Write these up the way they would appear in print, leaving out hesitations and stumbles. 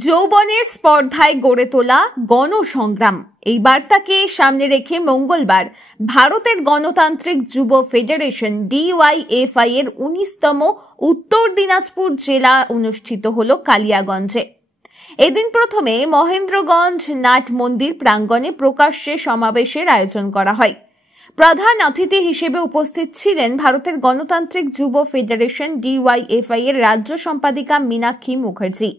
যৌবনের স্পর্ধায় গড়ে তোলা গণসংগ্রাম এই বার্তাকে সামনে রেখে মঙ্গলবার ভারতের গণতান্ত্রিক যুব ফেডারেশন DYFI এর 19তম উত্তর দিনাজপুর জেলা অনুষ্ঠিত হল কালিয়াগঞ্জে। এদিন প্রথমে মহেন্দ্রগঞ্জ নাট মন্দির প্রাঙ্গণে প্রকাশ্যে সমাবেশের আয়োজন করা হয়। প্রধান অতিথি হিসেবে উপস্থিত ছিলেন ভারতের গণতান্ত্রিক যুব ফেডারেশন DYFI এর রাজ্য সম্পাদিকা মীনাক্ষী মুখার্জি।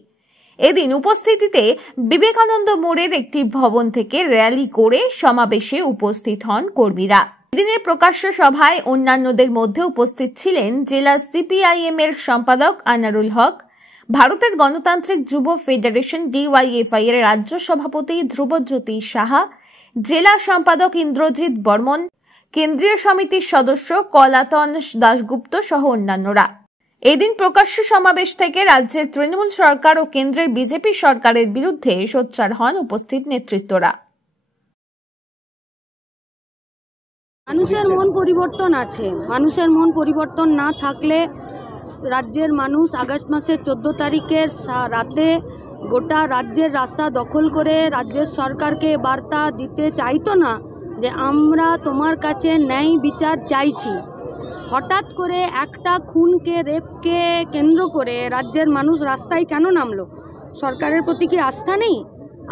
এদিন উপস্থিতিতে বিবেকানন্দ মোড়ের একটি ভবন থেকে র্যালি করে সমাবেশে উপস্থিত হন কর্মীরা। এদিনের প্রকাশ্য সভায় অন্যান্যদের মধ্যে উপস্থিত ছিলেন জেলা CPIM এর সম্পাদক আনারুল হক, ভারতের গণতান্ত্রিক যুব ফেডারেশন DYFI এর রাজ্য সভাপতি ধ্রুবজ্যোতি সাহা, জেলা সম্পাদক ইন্দ্রজিৎ বর্মন, কেন্দ্রীয় সমিতির সদস্য কলাতন দাশগুপ্ত সহ অন্যান্যরা। এদিন প্রকাশ্য সমাবেশ থেকে রাজ্যের তৃণমূল সরকার ও কেন্দ্রের বিজেপি সরকারের বিরুদ্ধে সোচ্চার হন উপস্থিত নেতৃত্বরা। মানুষের মন পরিবর্তন আছে, মানুষের মন পরিবর্তন না থাকলে রাজ্যের মানুষ আগস্ট মাসের 14 তারিখের রাতে গোটা রাজ্যের রাস্তা দখল করে রাজ্যের সরকারকে বার্তা দিতে চাইতো না যে আমরা তোমার কাছে ন্যায় বিচার চাইছি। হঠাৎ করে একটা খুনকে, রেপকে কেন্দ্র করে রাজ্যের মানুষ রাস্তায় কেন নামলো? সরকারের প্রতি কি আস্থা নেই?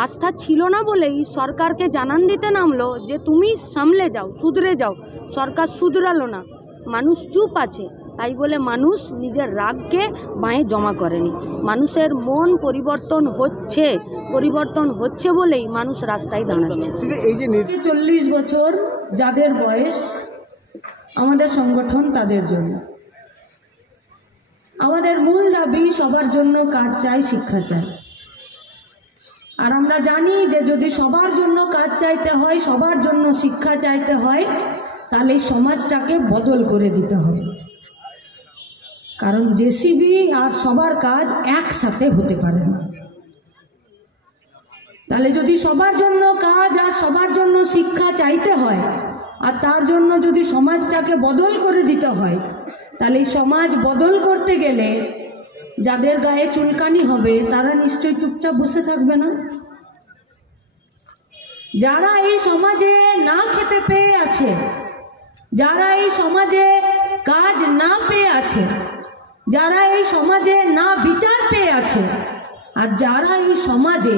আস্থা ছিল না বলেই সরকারকে জানান দিতে নামলো যে তুমি সামলে যাও, শুধরে যাও। সরকার শুধরালো না, মানুষ চুপ আছে। তাই বলে মানুষ নিজের রাগকে বাঁয়ে জমা করেনি। মানুষের মন পরিবর্তন হচ্ছে বলেই মানুষ রাস্তায় দাঁড়াচ্ছে। এই যে 40 বছর যাদের বয়স, আমাদের সংগঠন তাদের জন্য। আমাদের মূল দাবি সবার জন্য কাজ চাই, শিক্ষা চাই। আর আমরা জানি যে যদি সবার জন্য কাজ চাইতে হয়, সবার জন্য শিক্ষা চাইতে হয়, তাহলে সমাজটাকে বদল করে দিতে হবে। কারণ জেসিবি আর সবার কাজ একসাথে হতে পারে না। তাহলে যদি সবার জন্য কাজ আর সবার জন্য শিক্ষা চাইতে হয়, আর তার জন্য যদি সমাজটাকে বদল করে দিতে হয়, তাহলে সমাজ বদল করতে গেলে যাদের গায়ে চুলকানি হবে তারা নিশ্চয়ই চুপচাপ বসে থাকবে না। যারা এই সমাজে না খেতে পেয়ে আছে, যারা এই সমাজে কাজ না পেয়ে আছে, যারা এই সমাজে না বিচার পেয়ে আছে, আর যারা এই সমাজে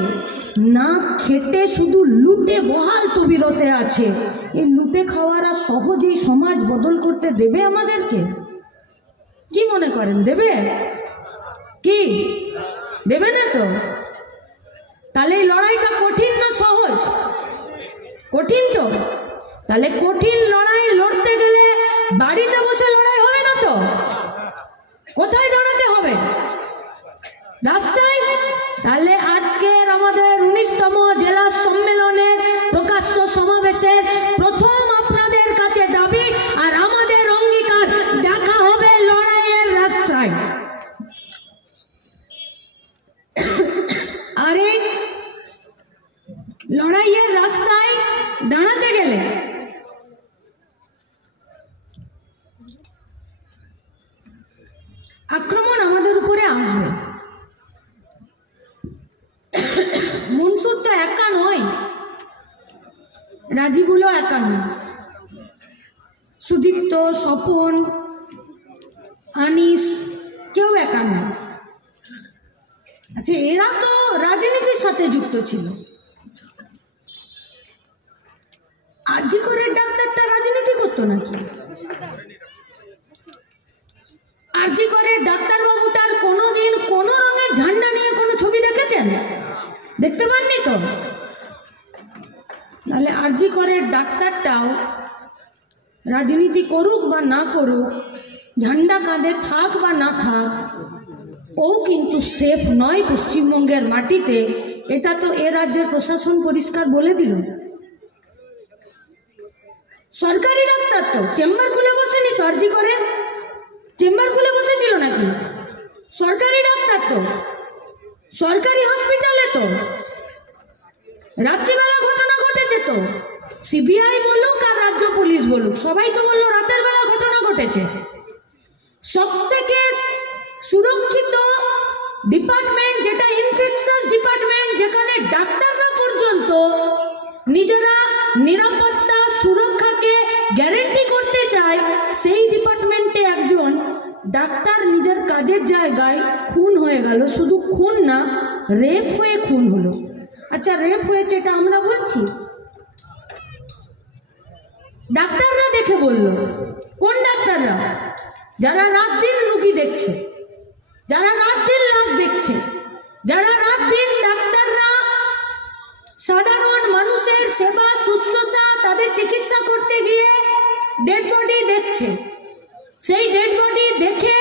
না খেটে শুধু লুটে বহাল তবিরতে আছে, এই লুটে খাওয়ারা সহজেই সমাজ বদল করতে দেবে আমাদেরকে? কি মনে করেন দেবে? কি দেবে না তো? তাহলে এই লড়াইটা কঠিন না সহজ? কঠিন তো। তাহলে কঠিন লড়াই লড়তে গেলে বাড়িতে বসে লড়াই হবে না তো। কোথায় দাঁড়াতে হবে? রাস্তায়। তাহলে আজকের আমাদের 19তম জেলা সম্মেলনের প্রকাশ্য সমাবেশের প্রথম আপনাদের কাছে দাবি আর আমাদের অঙ্গীকার, দেখা হবে লড়াইয়ের রাস্তায়। আর এই লড়াইয়ের রাস্তায় দাঁড়াতে গেলে আক্রমণ আমাদের উপরে আসবে। মনসুর তো একা নয়, রাজীবুলও একা নয়, সুদীপ্ত, স্বপন, আনিস কেউ একা নয়। আচ্ছা, এরা তো রাজনীতির সাথে যুক্ত ছিল। আজি করে ডাক্তারটা রাজনীতি করতো নাকি? আজি করে ডাক্তারবাবুটার কোনোদিন কোন রঙের ঝান্ডা নিয়ে কোনো ছবি দেখেছেন? দেখতে পাননি তো। নাহলে আরজি করে ডাক্তারটাও রাজনীতি করুক বা না করুক, ঝান্ডা কাঁধে থাক বা না থাক, ও কিন্তু সেফ নয় পশ্চিমবঙ্গের মাটিতে। এটা তো এ রাজ্যের প্রশাসন পরিষ্কার বলে দিল। সরকারি ডাক্তার তো চেম্বার খুলে বসেনি তো, আরজি করে চেম্বার খুলে বসেছিল নাকি? সরকারি ডাক্তার তো সরকারি হসপিটালে তো রাত্রিবেলা ঘটনা ঘটেছে তো। CBI বলুক আর রাজ্য পুলিশ বলুক, সবাই তো বললো রাতের বেলা ঘটনা ঘটেছে। সব থেকে সুরক্ষিত ডিপার্টমেন্ট যেটা ইনফেকশাস ডিপার্টমেন্ট, যেখানে ডাক্তাররা পর্যন্ত নিজেরা নিরাপত্তা সুরক্ষাকে গ্যারেন্টি করতে চায়, সেই ডিপার্টমেন্টে একজন ডাক্তার নিজের কাজের জায়গায় খুন হয়ে গেল। শুধু খুন না, রেপ হয়ে খুন হলো। আচ্ছা, রেপ হয়েছে এটা আমরা বলছি? ডাক্তাররা দেখে বলল। কোন ডাক্তাররা? যারা রাত দিন রুগী দেখছে, যারা রাত দিন লাশ দেখছে, যারা রাত দিন ডাক্তাররা সাধারণ মানুষের সেবা শুশ্রূষা, তাদের চিকিৎসা করতে গিয়ে ডেড বডি দেখছে। সেই ডেড বডি দেখে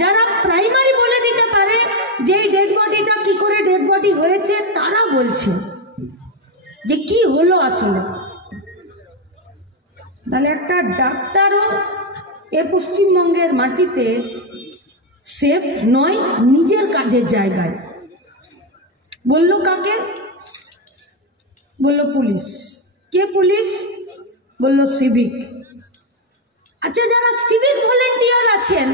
যারা প্রাইমারি বলে দিতে পারে যে এই ডেড বডিটা কি করে ডেড বডি হয়েছে, তারা বলছে যে কি হলো আসলে। তাহলে একটা ডাক্তারও এ পশ্চিমবঙ্গের মাটিতে সেফ নয় নিজের কাজের জায়গায়। বলল কাকে? বলল পুলিশ। কে পুলিশ? বলল सिविक। अच्छा, जरा सिविक वॉलंटियर आছেন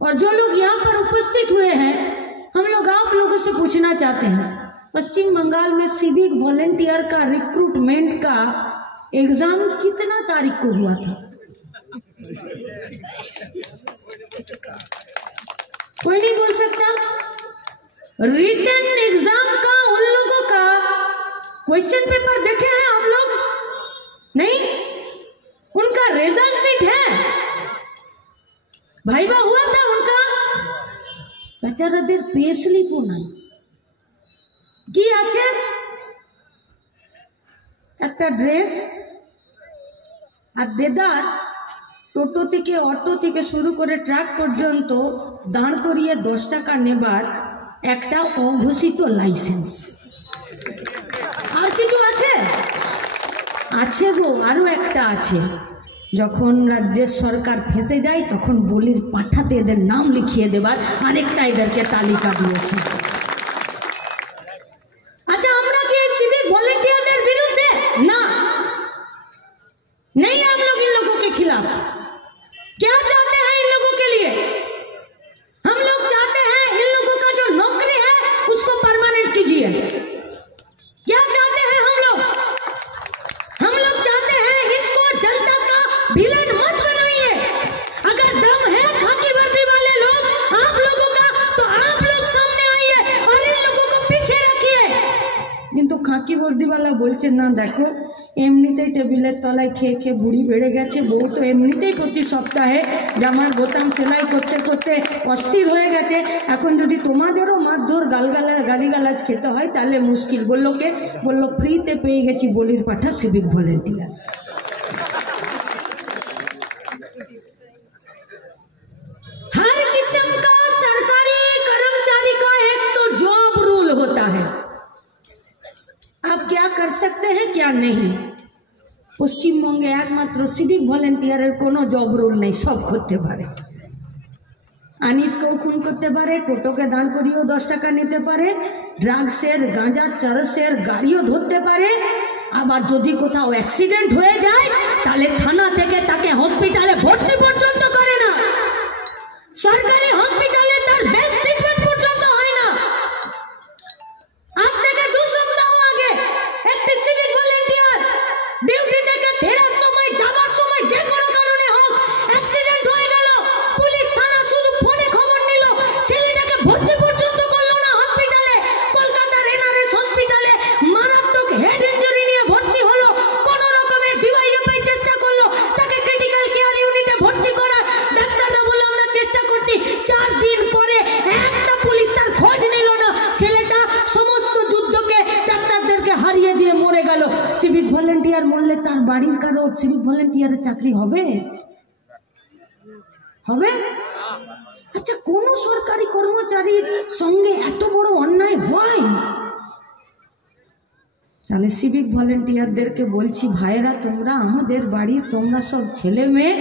और जो लोग यहाँ पर उपस्थित हुए हैं, हम लोग आप लोगों से पूछना चाहते हैं, पश्चिम बंगाल में सिविक वॉलंटियर का रिक्रूटमेंट का एग्जाम कितना तारीख को हुआ था? कोई नहीं बोल सकता? रिटन एग्जाम का उन लोगों का क्वेश्चन पेपर देखे हैं आप लोग? नहीं? उनका रिजल्ट शीट है? भाईवा हुआ था उनका? बेचाराদের পে স্লিপও নাই। কি আছে? একটা ড্রেস আর দেদার টোটো থেকে অটো থেকে শুরু করে ট্রাক পর্যন্ত দাঁড় করিয়ে 10 টাকা নেবার একটা অঘোষিত লাইসেন্স। আর কিছু আছে? আছে গো, আরো একটা আছে। যখন রাজ্যের সরকার ফেসে যায় তখন বলির পাঠাতে এদের নাম লিখিয়ে দেবার আরেকটা এদেরকে তালিকা দিয়েছে। अच्छा, আমরা কি सिविक वॉलंटियरদের বিরুদ্ধে? না, नहीं हम लोग इन लोगों के खिलाफ। क्या चाहते हैं इन लोगों के लिए? हम लोग चाहते हैं इन लोगों का जो नौकरी है उसको परमानेंट कीजिए। क्या चाहते हैं हम लोग? हम लोग चाहते हैं इसको जनता का विलेन मत बनाइए। अगर दम है खाकी वर्दी वाले लोग आप लोगों का, तो आप लोग सामने आइए और इन लोगों को पीछे रखिए। কিন্তু খাকি বর্দিওয়ালা বলছে না, দেখো এমনিতেই টেবিলের তলায় খেয়ে খেয়ে বুড়ি বেড়ে গেছে, বউ তো এমনিতেই প্রতি সপ্তাহে জামার বোতাম সেলাই করতে করতে অস্থির হয়ে গেছে, এখন যদি তোমাদেরও মারধর গালিগালাজ খেতে হয় তাহলে মুশকিল। বললো কে? বললো ফ্রিতে পেয়ে গেছি বলির পাঠা সিভিক ভলেন্টিয়ার। हर किस्म का सरकारी कर्मचारी का एक तो जॉब रूल होता है, आप क्या कर सकते हैं क्या नहीं। পশ্চিমবঙ্গে একমাত্র সিভিক ভলেন্টিয়ারের কোনো জব রুল নেই, সব করতে পারে। আনিসকেও খুন করতে পারে, টোটোকে দাঁড় করিয়েও 10 টাকা নিতে পারে, ড্রাগসের গাঁজা চরসের গাড়িও ধরতে পারে। আবার যদি কোথাও অ্যাক্সিডেন্ট হয়ে যায় তাহলে থানা থেকে তাকে হসপিটালে ভর্তি পর্যন্ত করে না। সরকারি হসপিটালে তার বেস্ট ট্রিটমেন্ট পর্যন্ত হয় না। আজ থেকে 2 সপ্তাহ আগে একটি সিভিক ভলেন্টিয়ার ডিউটি থেকে ফেরার সময়, যাবার সময় যে কোনো কারণে হোক অ্যাক্সিডেন্ট হয়ে গেল, পুলিশ থানা শুধু ফোনে খবর নিল, ছেলেটাকে ভর্তি পর্যন্ত করলো না হসপিটালে। কলকাতার এনআরএস হসপিটালে মারাত্মক হেড ইনজুরি নিয়ে ভর্তি হলো, কোন রকমের ডিওয়াইএফআই চেষ্টা করলো তাকে ক্রিটিক্যাল কেয়ার ইউনিটে ভর্তি করার। ডাক্তাররা বলল আমরা চেষ্টা করছি, 4 দিন পরে একটা পুলিশ তার খোঁজ নিল না। ছেলেটা সমস্ত যুদ্ধকে ডাক্তারদেরকে হারিয়ে দিয়ে মরে গেল। সিভিক ভলেন্টিয়ার মরলে তার বাড়ির কারো সিভিক ভলেন্টিয়ারের চাকরি হবে? হবে? আচ্ছা, কোন সরকারি কর্মচারীর সঙ্গে এত বড় অন্যায় হয়? তাহলে সিভিক ভলেন্টিয়ারদেরকে বলছি, ভাইরা তোমরা আমাদের বাড়ির তোমরা সব ছেলে মেয়ে,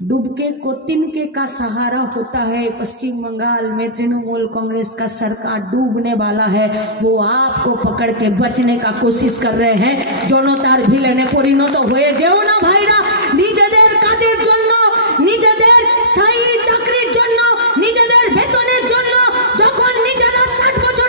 डूब के को तिनके का सहारा होता है। पश्चिम बंगाल में तृणमूल कांग्रेस का सरकार डूबने वाला है, वो आपको पकड़ के बचने का कोशिश कर रहे हैं। জনতার ভিলেনে পরিণত হয়ে যেও না ভাইরা। নিজেদের কাজের জন্য, নিজেদের স্থায়ী চাকরির জন্য, নিজেদের বেতনের জন্য যখন নিজেরা 60 বছর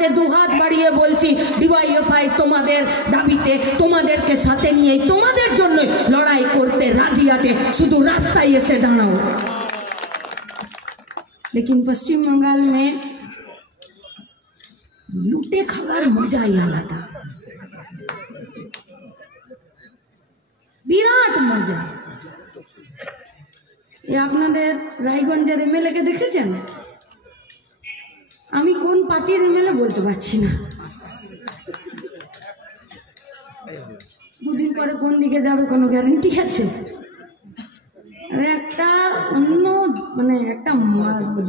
কাছে দুহাত বাড়িয়ে বলছি, ডিওয়াইএফআই তোমাদের দাবিতে, তোমাদেরকে সাথে নিয়ে তোমাদের জন্য লড়াই করতে রাজি আছে, শুধু রাস্তায় এসে দাঁড়াও। लेकिन पश्चिम बंगाल में लूटे खावार मजा ही आलादा, বিরাট মজা। এ আপনাদের রায়গঞ্জের এমএলএ কে দেখেছেন? আমি কোন পার্টির এমএলএ বলতে পারছি না, দুদিন পরে কোন দিকে যাবে কোনো গ্যারান্টি আছে? আরে একটা অন্য মানে একটা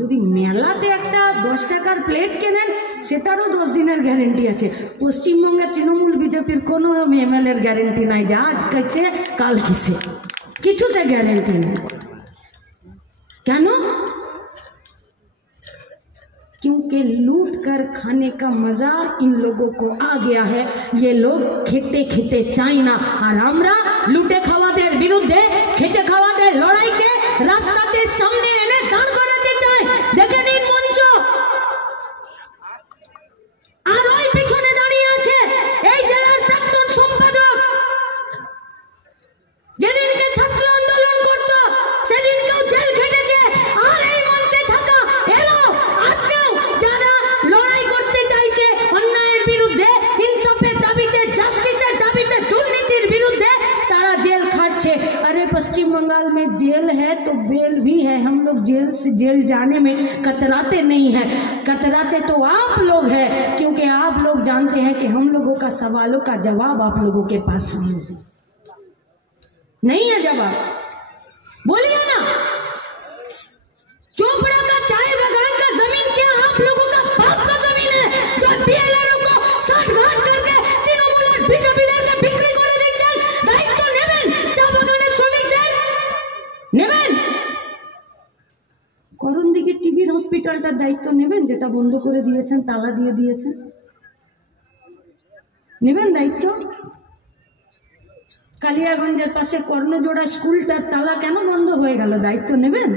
যদি মেলাতে একটা 10 টাকার প্লেট কেনেন সেটারও 10 দিনের গ্যারেন্টি আছে। পশ্চিমবঙ্গের তৃণমূল বিজেপির কোনো এমএলএর গ্যারেন্টি নাই যে আজ কাছে কাল কিসে, কিছুতে গ্যারেন্টি নেই। কেন? क्योंकि लूट कर खाने का मजा इन लोगों को आ गया है। ये लोग खेते खेते चाय ना, और আমরা লুটে খাওয়াদের বিরুদ্ধে খেটে খাওয়াদের লড়াইকে রাস্তাতে সামনে এনে দাঁড় করাতে চায়। দেখে নিন মঞ্চ, আর ওই পিছনে দাঁড়িয়ে আছে এই জেলার প্রাক্তন সম্পাদক, যেদিনকে ছাত্র আন্দোলন করতো সেদিনকেও জেল খেটেছে, আর এই মঞ্চে থাকা এলো আজকেও যারা লড়াই করতে চাইছে অন্যায়ের বিরুদ্ধে, ইনসাফের দাবিতে, জাস্টিসের দাবিতে, দুর্নীতির বিরুদ্ধে, তারা জেল খাচ্ছে। अरे पश्चिम बंगाल में जेल है तो बेल भी है, हम लोग जेल से जेल जाने में कतराते नहीं है। कतराते तो आप लोग हैं, क्योंकि आप लोग जानते हैं कि हम लोगों का सवालों का जवाब आप लोगों के पास नहीं है। जवाब बोलिए ना, चोपड़ा का चाय बागान का जमीन क्या आप लोगों का बाप का जमीन है जो बीएलआर को साठ घाट करके तृणमूल और बीजेपी के बिक्री করে দিচ্ছেন? দায়িত্ব নেবেন চা বাগানের শ্রমিকদের, নেবেন? করণদিঘি টিবির হসপিটালটার দায়িত্ব নেবেন, যেটা বন্ধ করে দিয়েছেন, তালা দিয়ে দিয়েছেন, নেবেন দায়িত্ব? কালিয়াগঞ্জের পাশে কর্ণজোড়া স্কুলটার তালা কেন বন্ধ হয়ে গেল, দায়িত্ব নেবেন?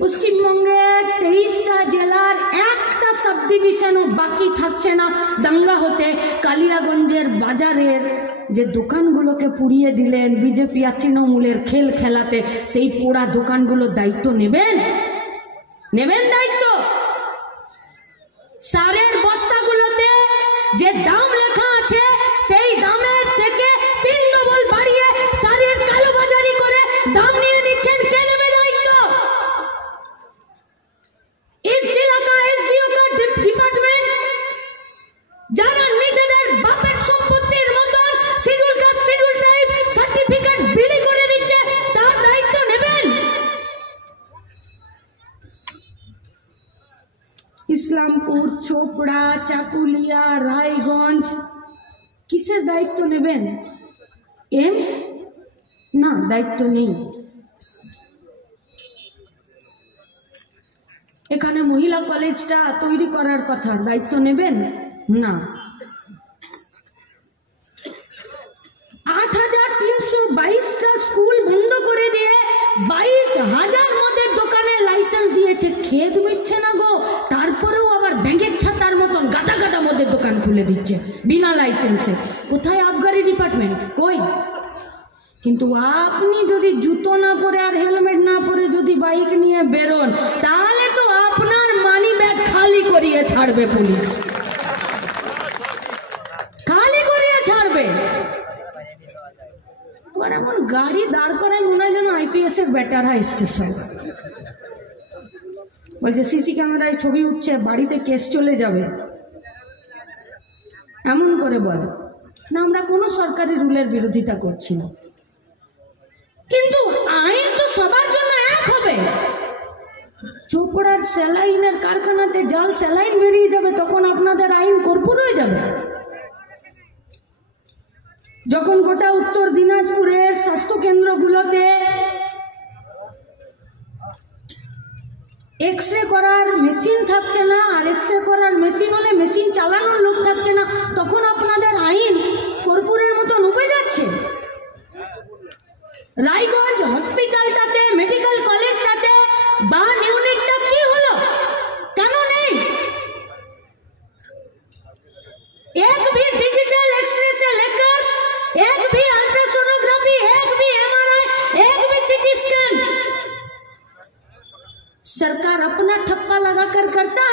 পশ্চিমবঙ্গের 23টা জেলার একটা সাব ডিভিশনও বাকি থাকছে না দাঙ্গা হতে। কালিয়াগঞ্জের বাজারের যে দোকানগুলোকে পুড়িয়ে দিলেন বিজেপি আর তৃণমূলের খেল খেলাতে, সেই পোড়া দোকানগুলোর দায়িত্ব নেবেন? নেবেন দায়িত্ব? সারের বস্তাগুলোতে যে দাম লেখা আছে সেই দামের থেকে 3 ডবল বাড়িয়ে সারের কালোবাজারি করে দাম নিয়ে নিচ্ছেন, কে নেবে দায়িত্ব? इस जिला का एसडीओ का डिपार्टमेंट, যারা নিজেদের বাপের সম্পত্তির মতন schedule caste schedule type certificate বিলি করে দিচ্ছে, তার দায়িত্ব নেবেন? ইসলামপুর, চোপড়া, চাকুলিয়া, রায়গঞ্জ, কিসের দায়িত্ব নেবেন? এমস? না, দায়িত্ব নেই। এখানে মহিলা কলেজটা তৈরি করার কথা, দায়িত্ব নেবেন? না। 8,322টা স্কুল বন্ধ করে দিয়ে 22,000 মধ্যে দোকানের লাইসেন্স দিয়েছে, খেদ মিটছে না গো, তারপরেও আবার ব্যাংকের ছাতার মতন গাদা গাদা মধ্যে দোকান খুলে দিচ্ছে বিনা লাইসেন্সে। কোথায় আবগারি ডিপার্টমেন্ট? কই? কিন্তু আপনি যদি জুতো না পরে আর হেলমেট না পরে যদি বাইক নিয়ে বেরোন, তাহলে তো আপনার মানি ব্যাগ খালি করিয়ে ছাড়বে পুলিশ, খালি করিয়ে ছাড়বে। আর এমন গাড়ি দাঁড় করায় মনে হয় যেন আইপিএস এর ব্যাটাররা স্টেশন, বলছে সিসি ক্যামেরায় ছবি উঠছে, বাড়িতে কেস চলে যাবে, এমন করে বলে। না, আমরা কোনো সরকারি রুলের বিরোধিতা করছি না, কিন্তু আইন তো সবার জন্য এক হবে। চোপড়ার স্যালাইনের কারখানাতে জাল স্যালাইন বেরিয়ে যাবে, তখন আপনাদের আইন কর্পূর হয়ে যাবে। যখন গোটা উত্তর দিনাজপুরের স্বাস্থ্য কেন্দ্রগুলোতে এক্সরে করার মেশিন থাকছে না, আর এক্সরে করার মেশিন হলে মেশিন চালানোর লোক থাকছে না, তখন আপনাদের আইন কর্পূরের মতন উবে যাচ্ছে। রায়গঞ্জ হসপিটালটাতে, মেডিকেল কলেজটাতে 52 ইউনিটটা কি হলো? কেন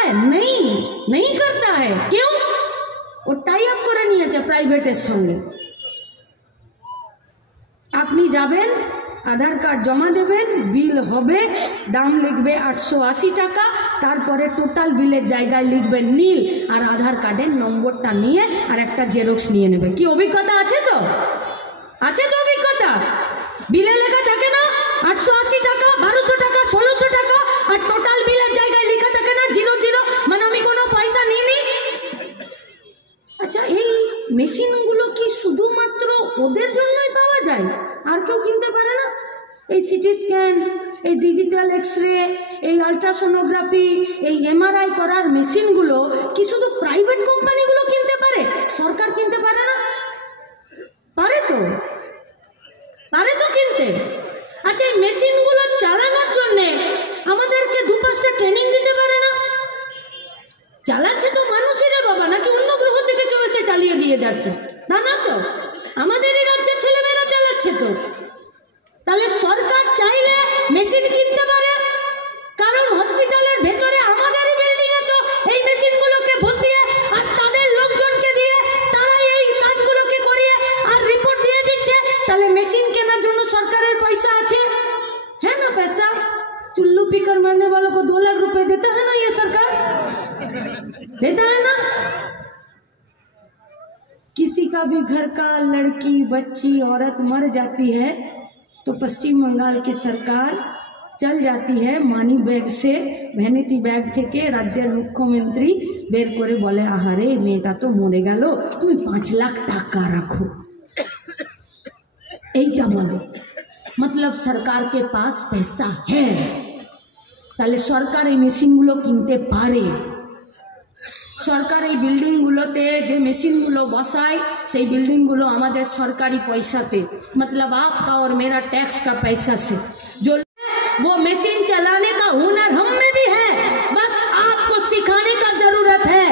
नहीं करता है। क्यों? वो টাই আপ করে নিয়েছে প্রাইভেটের সঙ্গে। আপনি যাবেন, আধার কার্ড জমা দেবেন, বিল হবে, দাম লিখবে 880 টাকা, তারপরে টোটাল বিলের জায়গায় লিখবে নীল, আর আধার কার্ডের নম্বরটা নিয়ে আর একটা জেরক্স নিয়ে নেবে। কি অভিজ্ঞতা আছে? তো আছে তো অভিজ্ঞতা। বিলে লেখা থাকে না 880 টাকা, 1200 টাকা, 1600 টাকা, আর টোটাল বিলের জায়গায় লেখা থাকে না 00, মানে আমি কোনো পয়সা নিইনি। আচ্ছা, এই মেশিনগুলো কি শুধুমাত্র ওদের জন্যই পাওয়া যায়? আর কেউ কিনতে পারে না? এই সিটি স্ক্যান, এই ডিজিটাল এক্সরে, এই আলট্রাসোনোগ্রাফি, এই এমআরআই করার মেশিনগুলো কি শুধু প্রাইভেট কোম্পানিগুলো কিনতে পারে? সরকার কিনতে পারে না? পারে তো, পারে তো কিনতে। আচ্ছা, এই মেশিনগুলো চালানোর জন্য আমাদেরকে 2-5টা ট্রেনিং দিতে পারে না? চালাচ্ছে তো মানুষেরা বাবা, নাকি অন্য গ্রহ থেকে কেউ এসে চালিয়ে দিয়ে যাচ্ছে? না না, তো আমাদের এই রাজ্যের ছেলেমেয়েরা চালাচ্ছে। তো তাহলে সরকার চাইলে মেশিন কিনতে পারে, কারণ হসপিটালের ভেতরে আমাদেরই বিল্ডিং এ তো এই মেশিনগুলোকে বসিয়ে আর তাদের লোকজনকে দিয়ে তারা এই কাজগুলোকে করিয়ে আর রিপোর্ট দিয়ে দিচ্ছে। তাহলে মেশিন কেনার জন্য সরকারের পয়সা আছে, হ্যাঁ না? पैसा चुल्लू पीकर मरने वालों को 2 लाख रुपए देता है ना ये सरकार, देता है ना? किसी का भी घर का लड़की, बच्ची, औरत मर जाती है तो पश्चिम बंगाल की सरकार चल जाती है मानी बैग से, ভ্যানিটি ব্যাগ থেকে রাজ্যের মুখ্যমন্ত্রী বের করে বলে, আহারে মেয়েটা তো মরে গেল, তুমি 5 লাখ টাকা রাখো। এইটা বলে, मतलब सरकार के पास पैसा है। তাহলে সরকার এই মেশিনগুলো কিনতে পারে। সরকার এই বিল্ডিংগুলোতে যে মেশিনগুলো বসায়, সেই বিল্ডিংগুলো আমাদের সরকারি পয়সাতে, मतलब आपका और मेरा टैक्स का पैसा से, जो वो मशीन चलाने का हुनर हम में भी है, बस आपको सिखाने का जरूरत है।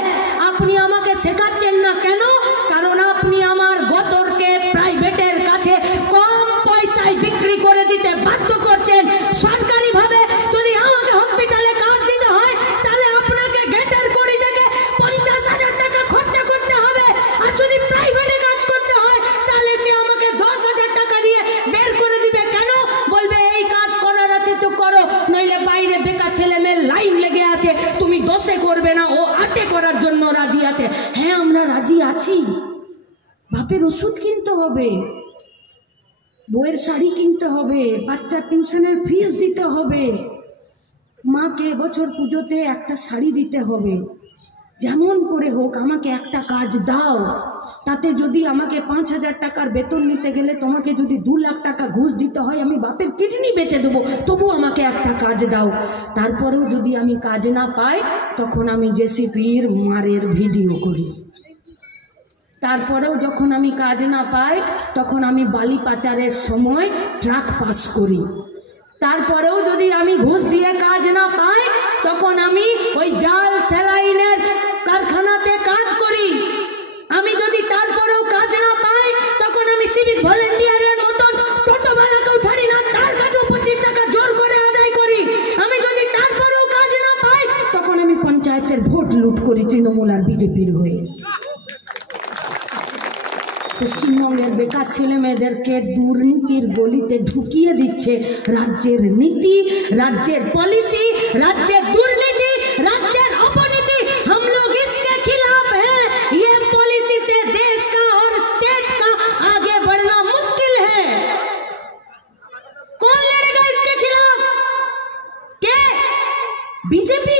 আপনি আমাকে শেখাচ্ছেন না কেন? কারণ আপনি আমার গতরকে প্রাইভেটের কাছে কম পয়সায় বিক্রি করে দিতে বাধ্য করছেন। সরকারি ভাবে যদি আমাকে হসপিটালে কাজ দিতে হয়, তাহলে আপনাকে গেটের কড়ি থেকে 50,000 টাকা খরচা করতে হবে, আর যদি প্রাইভেটে কাজ করতে হয় তাহলে সে আমাকে 10,000 টাকা দিয়ে বের করে দিবে। কেন? বলবে এই কাজ করার আছে তো করো, নইলে বাইরে বেকার ছেলে মেয়ে লাইন লেগে আছে, তুমি দোষে করবে না, ও আটে করার জন্য রাজি আছে। হ্যাঁ, আমরা রাজি আছি। বাপের ওষুধ কিনতে হবে, বইয়ের শাড়ি কিনতে হবে, বাচ্চার টিউশনের ফিস দিতে হবে, মাকে বছর পুজোতে একটা শাড়ি দিতে হবে। যেমন করে হোক আমাকে একটা কাজ দাও। তাতে যদি আমাকে 5,000 টাকার বেতন নিতে গেলে তোমাকে যদি 2 লাখ টাকা ঘুষ দিতে হয়, আমি বাপের কিডনি বেচে দেবো, তবু আমাকে একটা কাজ দাও। তারপরেও যদি আমি কাজ না পাই, তখন আমি জেসিপির মারের ভিডিও করি। তারপরেও যখন আমি কাজ না পাই, তখন আমি বালি পাচারের সময় ট্রাক পাস করি। তারপরেও যদি আমি ঘুষ দিয়ে কাজ না পাই, তখন আমি ওই জাল সেলাইনের কারখানাতে কাজ করি। আমি যদি তারপরেও কাজ না পাই, তখন আমি সিভিক ভলেন্টিয়ারের মতন টোটো ভাড়াকেও ছাড়ি না, তার কাছেও 25 টাকা জোর করে আদায় করি। আমি যদি তারপরেও কাজ না পাই, তখন আমি পঞ্চায়েতের ভোট লুট করি তৃণমূল আর বিজেপির হয়ে। পশ্চিমবঙ্গের বেকার ছেলে মেয়েদেরকে দুর্নীতির গলিতে ঢুকিয়ে দিচ্ছে রাজ্যের নীতি, রাজ্যের পলিসি, রাজ্যের দুর্নীতি, রাজ্যের অপনীতি। हम लोग इसके खिलाफ है। ये पॉलिसी से देश का और स्टेट का आगे बढ़ना मुश्किल है। कौन लड़ेगा इसके खिलाफ? क्या? बीजेपी?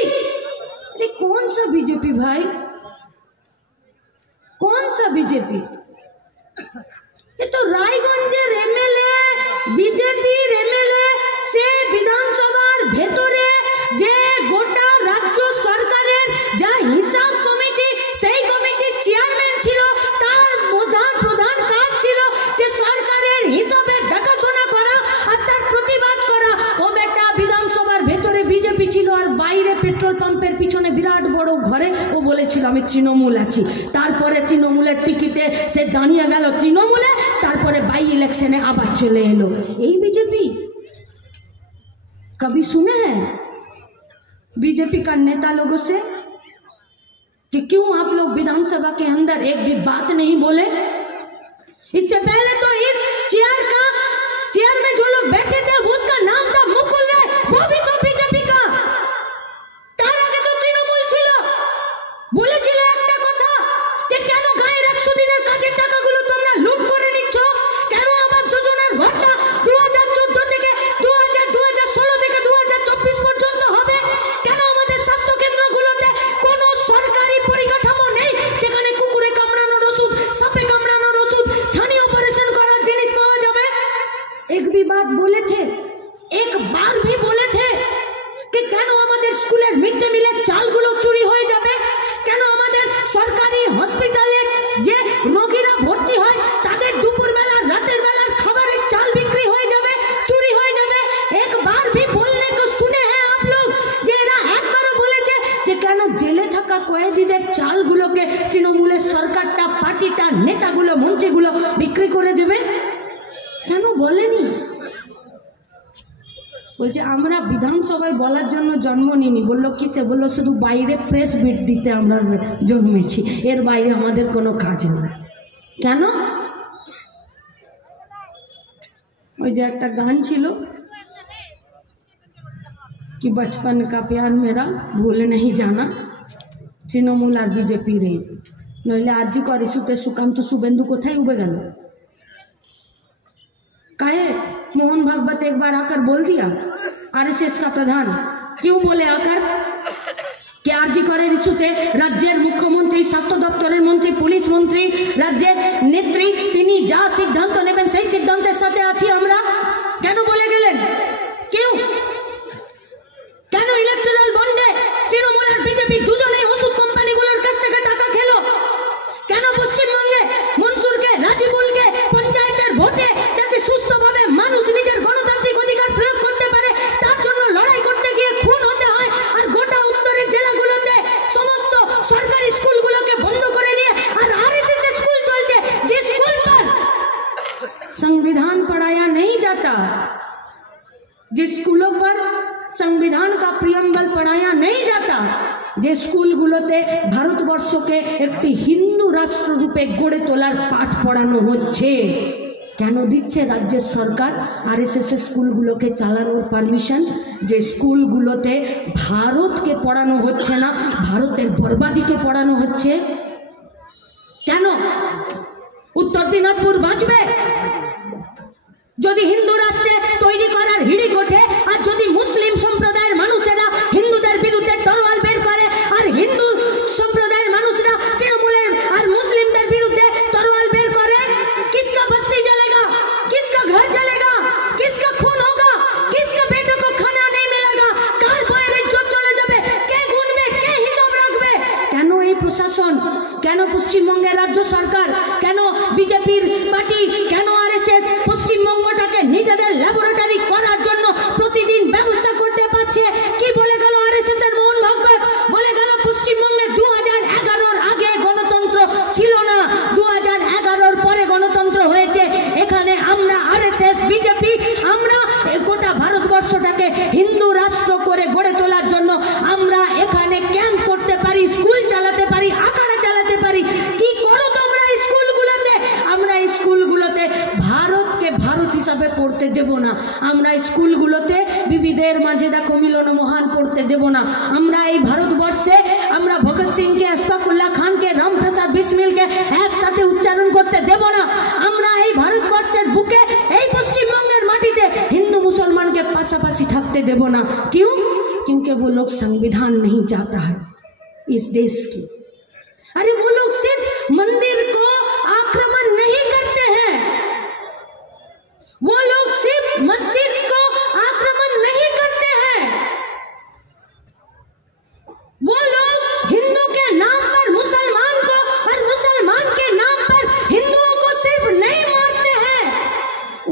अरे कौन सा बीजेपी भाई, कौन सा बीजेपी? ये तो রায়গঞ্জের এমএলএ, বিজেপির এমএলএ, সে বিধানসভার ভেতরে যে গোটা রাজ্য সরকারের যা হিসাব কমিটি, সেই কমিটির চেয়ারম্যান ছিল, তার প্রধান কাজ ছিল যে সরকারের হিসাবের দেখাশোনা করা আর তার প্রতিবাদ করা। ও বেটা বিধানসভার ভেতরে বিজেপি ছিল, আর বাইরে পেট্রোল পাম্পের পিছনে বিরাট বড় ঘরে ও বলেছিল আমি তৃণমূল আছি। তারপরে তৃণমূলের টিকিটে সে দাঁড়িয়ে গেল তৃণমূলে, তারপরে বাই ইলেকশনে আবার চলে এলো। এই বিজেপি कभी सुने हैं बीजेपी का नेता लोगों से? कि क्यों आप लोग विधानसभा के अंदर एक भी बात नहीं बोले। इससे पहले तो इस चेयर में जो लोग बैठे थे उसका नाम था मुकुल राय, वो भी तो बीजेपी का। तार आगे तो तृणमूल ছিল, বলেছিল একটা কথা যে কেন গায়ের 100 দিনের কাজের টাকাগুলো তোমরা লুট করে নিচ্ছ, কেন আবাস যোজনার ঘরটা 2014 থেকে 2016 থেকে 2024 পর্যন্ত হবে, কেন আমাদের স্বাস্থ্য কেন্দ্রগুলোতে কোনো সরকারি পরিকাঠামো নেই যেখানে কুকুরে কামড়ানোর ওষুধ, সাপে কামড়ানোর ওষুধ, ছানি অপারেশন করার জিনিস পাওয়া যাবে। एक भी बात बोले थे, एक बार भी बोले थे कि কেন আমাদের স্কুলের মিড ডে মিলের চালগুলো চুরি হয়ে যাবে, কেন আমাদের সরকারি হসপিটালে যে রোগীরা ভর্তি হয় তাদের দুপুরবেলা রাতের বেলার খাবারের চাল বিক্রি হয়ে যাবে, চুরি হয়ে যাবে। एक बार भी बोलने को सुने हैं आप लोग যে এরা একবারও বলেছে যে কেন জেলে থাকা কয়েদিদের চালগুলোকে তৃণমূলের সরকারটা, পার্টিটা, নেতাগুলো, মন্ত্রীগুলো বিক্রি করে দেবে? কেন বলেনি? বলছে আমরা বিধানসভায় বলার জন্য জন্ম নিইনি। বললো কিসে? বললো শুধু বাইরে প্রেস বিট দিতে আমরা জন্মেছি, এর বাইরে আমাদের কোনো কাজ নেই। কেন? ওই যে একটা গান ছিল कि बचपन का प्यार मेरा भूल नहीं जाना, তৃণমূল আর বিজেপির। নইলে আজি কর ইস্যুতে সুকান্ত শুভেন্দু কোথায় উবে গেল? काहे मोहन भागवत एक बार आकर बोल दिया, आरएसएस का प्रधान क्यों बोले आकर कि आरजी करेर इस्यूते राज्येर मुख्यमंत्री, स्वास्थ्य दफ्तरेर मंत्री, पुलिस मंत्री, राज्येर नेत्री तिनी जा सिद्धांत नेबेन सेई सिद्धांतेर साथे आछि आमरा। केन बोले गेलेन? क्यों? केन इलेक्टोराल बन्डे तृणमूल और बीजेपी दुजोनेई ओषुध कोम्पानिगुलोर काछ थेके टाका खेलो? केन पश्चिमबंगे मनसुरके, राजीबुलके पंचायतेर भोटे যাতে সুস্থভাবে মানুষ নিজের গণতান্ত্রিক অধিকার প্রয়োগ করতে পারে তার জন্য লড়াই করতে গিয়ে খুন হতে হয়, আর গোটা উত্তরের জেলাগুলোতে সমস্ত সরকারি স্কুলগুলোকে বন্ধ করে দিয়ে আর आरएसएस स्कूल চলছে, যে स्कूल पर संविधान पढ़ाया नहीं जाता, जिस स्कूलों पर संविधान का प्रियम्बल पढ़ाया नहीं जाता, যে স্কুলগুলোতে ভারতবর্ষকে একটি হিন্দু রাষ্ট্র রূপে গড়ে তোলার পাঠ পড়ানো হচ্ছে, কেন দিচ্ছে রাজ্যের সরকার আরএসএস স্কুলগুলোকে চালানোর পারমিশন? যে স্কুলগুলোতে ভারতকে পড়ানো হচ্ছে না, ভারতের বরবাদিকে পড়ানো হচ্ছে। কেন? উত্তর দিনাজপুর বাঁচবে যদি হিন্দু রাষ্ট্রে তৈরি করার হিড়িক ওঠে, আর যদি মুসলিম সম্প্রদায়ের মানুষেরা হিন্দুদের বিরুদ্ধে তরোয়াল বের করে, আর হিন্দু সম্প্রদায়ের মানুষরা তৃণমূলের আর মুসলিমদের বিরুদ্ধে তরোয়াল বের করে, किसका बस्ती जलेगा, किसका घर जलेगा, किसका खून होगा, किसका बेटों को खाना नहीं मिलेगा, कार बहर इज्जत चले जाबे, के गुनबे, के हिसाब राखबे? কেন এই প্রশাসন, কেন পশ্চিমবঙ্গের রাজ্য সরকার, কেন বিজেপির পার্টি, কেন আরএসএস পশ্চিমবঙ্গটাকে নিজেদের ল্যাবরেটরি করার জন্য প্রতিদিন ব্যবস্থা করতে পারছে? কি বলে গেল আরএসএস এর মোহন ভাগবত? বলে গেল পশ্চিমবঙ্গে 2011-র আগে গণতন্ত্র ছিল না, 2011-র পরে গণতন্ত্র হয়েছে। এখানে আমরা আরএসএস, বিজেপি, আমরা গোটা ভারতবর্ষটাকে হিন্দু রাষ্ট্র করে গড়ে তোলার জন্য আমরা এখানে ক্যাম্প করতে পারি, স্কুল চালাতে পারি, আখাড়া চালাতে পারি। কি করো তোমরা স্কুলগুলোতে? আমরা স্কুলগুলোতে ভারতকে ভারত হিসাবে পড়তে দেব না, আমরা স্কুলগুলোতে বিবিধের মাঝে দেখো মিলন মহান পড়তে দেব না, আমরা এই ভারতবর্ষে আমরা ভগৎ সিংকে, আশফাকুল্লাহ খানকে, রামপ্রসাদ বিসমিলকে একসাথে উচ্চারণ করতে দেব না, আমরা এই ভারতবর্ষের বুকে, এই পশ্চিমবঙ্গের মাটিতে হিন্দু মুসলমানকে পাশাপাশি থাকতে দেব না। क्यों? क्योंकि वो लोग संविधान नहीं चाहता है इस देश की। अरे वो लोग सिर्फ मंदिर को आक्रमण नहीं करते हैं, वो लोग सिर्फ मस्जिद को आक्रमण नहीं करते हैं, वो लोग हिंदू के नाम पर मुसलमान को और मुसलमान के नाम पर हिंदुओं को सिर्फ नहीं मारते हैं।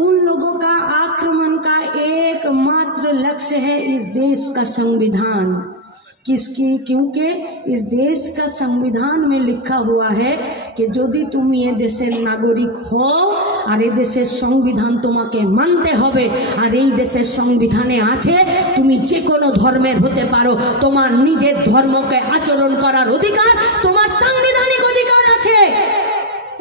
उन लोगों का आक्रमण का एकमात्र लक्ष्य है इस देश का संविधान। किसकी? क्योंकि इस देश का संविधान में लिखा हुआ है कि यदि तुम ये देशेर नागरिक हो আর এই দেশের সংবিধান তোমাকে মানতে হবে। আর এই দেশের সংবিধানে আছে তুমি যে কোনো ধর্মের হতে পারো, তোমার নিজের ধর্মকে আচরণ করার অধিকার তোমার সাংবিধানিক অধিকার আছে।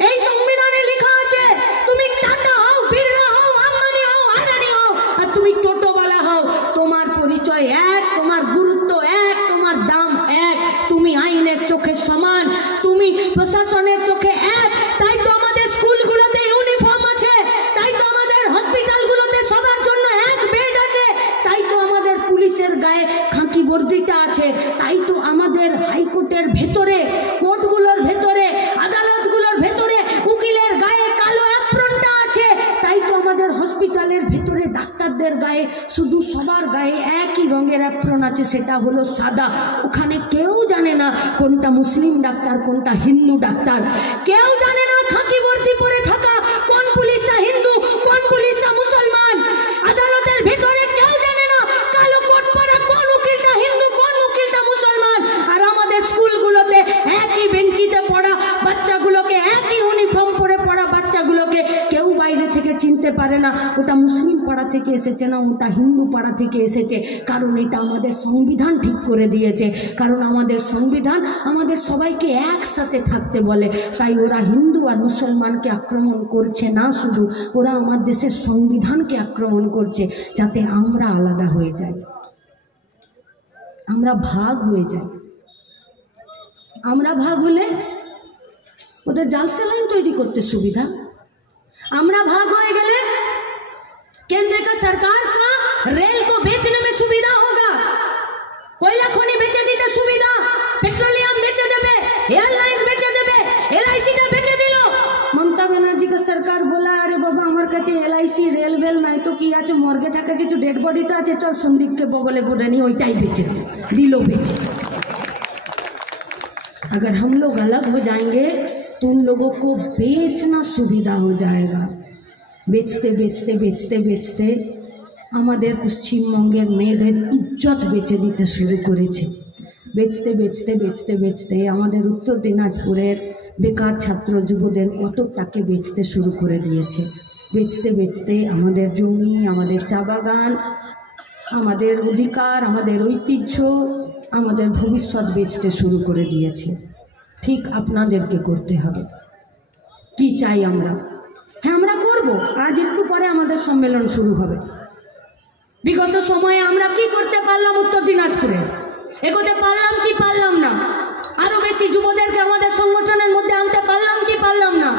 এই সংবিধানে লেখা আছে তুমি টাটা হও, বিড়লা হও, আম্বানি হও, আদানি হও, আর তুমি টোটোওয়ালা হও, তোমার পরিচয় এক, তোমার গুরুত্ব এক, তোমার দাম এক, তুমি আইনের চোখে সমান, তুমি প্রশাসনের চোখে এক। তাই তো আমাদের স্কুলগুলোতে ইউনিফর্ম আছে, তাই তো আমাদের হসপিটালগুলোতে সবার জন্য এক বেড আছে, তাই তো আমাদের পুলিশের গায়ে খাকি বর্দিটা আছে, তাই তো আমাদের হাইকোর্টের ভেতরে, কোর্টগুলোর ভেতরে, আদালতগুলোর ভেতরে উকিলের গায়ে কালো অ্যাপ্রনটা আছে, তাই তো আমাদের হসপিটালের ভেতরে ডাক্তারদের গায়ে শুধু সবার গায়ে একই রঙের অ্যাপ্রন আছে, সেটা হলো সাদা। ওখানে কেউ জানে না কোনটা মুসলিম ডাক্তার কোনটা হিন্দু ডাক্তার, কেউ জানে না খাকি বর্দি পরে থাকা কোন পুলিশটা হিন্দু কোন পুলিশটা মুসলমান। আদালতের ভেতরে কেউ জানে না কালো কোট পরা কোন উকিলটা হিন্দু কোন উকিলটা মুসলমান। আর আমাদের স্কুলগুলোতে একই বেঞ্চিতে পড়া বাচ্চাগুলোকে, একই ইউনিফর্ম পরে পড়া বাচ্চাগুলোকে কেউ বাইরে থেকে চিনতে পারে না ওটা মুসলিম পাড়া থেকে এসেছে না ওটা হিন্দু পাড়া থেকে এসেছে, কারণ এটা আমাদের সংবিধান ঠিক করে দিয়েছে। কারণ আমাদের সংবিধান আমাদের সবাইকে একসাথে থাকতে বলে। তাই ওরা হিন্দু আর মুসলমানকে আক্রমণ করছে না, শুধু ওরা আমার দেশের সংবিধানকে আক্রমণ করছে, যাতে আমরা আলাদা হয়ে যাই, আমরা ভাগ হয়ে যাই। আমরা ভাগ হলে ওদের জাল স্যালাইন তৈরি করতে সুবিধা, আমরা भाग हो गए केंद्र का सरकार का रेल को बेचने में सुविधा होगा, कोयला खनि बेचे दिते सुविधा, पेट्रोलियम बेचे देबे, एयरलाइंस बेचे देबे, एलआईसी टा बेचे दिलो। ममता बनर्जी का सरकार बोला अरे बाबा আমার কাছে এলআইসি রেল বেল নাই তো কি আছে, মর্গে থাকা কিছু ডেড বডি তো আছে, চল সন্দীপকে বগলে পড়ে নি ওইটাই বেচে দিলো বেচে। अगर हम लोग अलग हो जाएंगे तो उन लोगों को बेचना सुविधा हो जाएगा। बेचते बेचते बेचते बेचते আমাদের পশ্চিমবঙ্গের মেয়েদের ইজ্জত বেচে দিতে শুরু করেছে। বেচতে বেচতে বেচতে বেচতে আমাদের উত্তর দিনাজপুরের বেকার ছাত্র যুবদের কতটাকে বেচতে শুরু করে দিয়েছে। বেচতে বেচতে আমাদের জমি, আমাদের চা বাগান, আমাদের অধিকার, আমাদের ঐতিহ্য, আমাদের ভবিষ্যৎ বেচতে শুরু করে দিয়েছে। ঠিক আপনাদেরকে করতে হবে। কি চাই আমরা? হ্যাঁ আমরা করব, আজ একটু পরে আমাদের সম্মেলন শুরু হবে। বিগত সময়ে আমরা কি করতে পারলাম উত্তর দিনাজপুরে, এগোতে পারলাম কি পারলাম না, আরো বেশি যুবদেরকে আমাদের সংগঠনের মধ্যে আনতে পারলাম কি পারলাম না,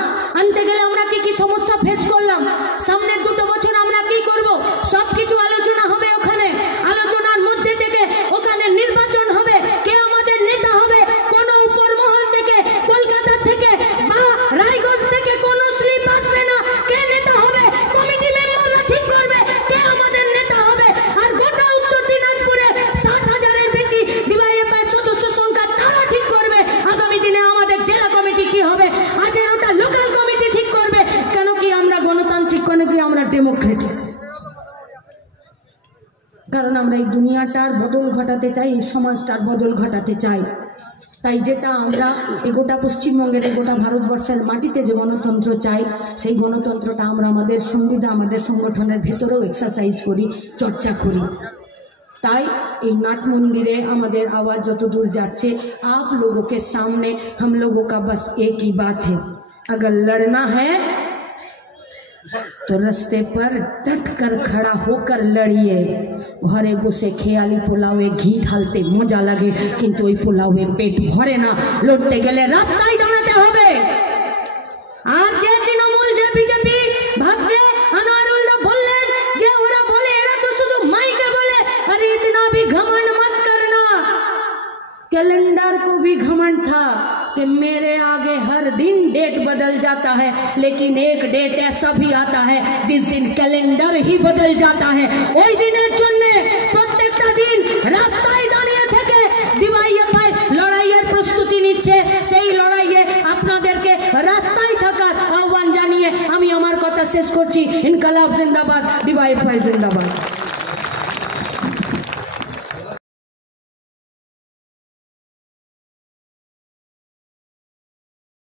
আনতে গেলে আমরা কি কি সমস্যা ফেস করলাম, সামনের 2 বছর আমরা কি করব, সব কিছু আলোচনা হবে ওখানে। আলোচনার মধ্যে থেকে ওখানে নির্বাচন হবে, কে আমাদের নেতা হবে, কোন উপর মহল থেকে, কলকাতা থেকে বা রায়গঞ্জ থেকে কোনো স্লিপ আসবে না, কে নেতা হবে কমিটি মেম্বাররা ঠিক করবে কে আমাদের নেতা হবে। আর গোটা উত্তর দিনাজপুরে 60,000-এর বেশি ডিওয়াইএফআই সদস্য সংখ্যা তারা ঠিক করবে আগামী দিনে আমাদের জেলা কমিটি কি হবে, আজ ওটা লোকাল কমিটি ঠিক করবে। কেন কি আমরা গণতান্ত্রিক, কেন কি আমরা ডেমোক্রেটিক, কারণ আমরা এই দুনিয়াটার বদল ঘটাতে চাই, এই সমাজটার বদল ঘটাতে চাই। তাই যেটা আমরা এই গোটা পশ্চিমবঙ্গের, এই গোটা ভারতবর্ষের মাটিতে যে গণতন্ত্র চাই, সেই গণতন্ত্রটা আমরা আমাদের সংবিধান, আমাদের সংগঠনের ভেতরেও এক্সারসাইজ করি, চর্চা করি। তাই এই নাট মন্দিরে আমাদের আওয়াজ যত দূর যাচ্ছে, आप लोगों के सामने हम लोगों का बस एक ही बात है, अगर लड़ना है तो रास्ते पर डट कर खड़ा होकर लड़िए। घरे बसे खेयाली पोलावे घी ढालते मजा लागे किन्तु ओई पोलावे पेट भरे ना, लड़ते गेले रास्ताय दाঁড়াতে হবে। আর যে তৃণমূল, যে বিজেপি ভাবছে, আনোয়ারুল্লাহ বললেন যে ওরা বলে এরা তো শুধু মাইকে বলে, अरे इतना भी घमंड मत करना। कैलेंडर को भी घमंड था कि मेरे आगे हर दिन डेट बदल जाता है, लेकिन एक डेट ऐसा भी आता है जिस दिन कैलेंडर ही बदल जाता है। ওই দিনের জন্য প্রত্যেকটা দিন রাস্তায় দাঁড়িয়ে থেকে ডিওয়াইএফআই লড়াইয়ের প্রস্তুতি নিচ্ছে। সেই লড়াইয়ে আপনাদেরকে রাস্তায় থাকার আহ্বান জানিয়ে আমি আমার কথা শেষ করছি। ইনকালাব জিন্দাবাদ, ডিওয়াইএফআই জিন্দাবাদ।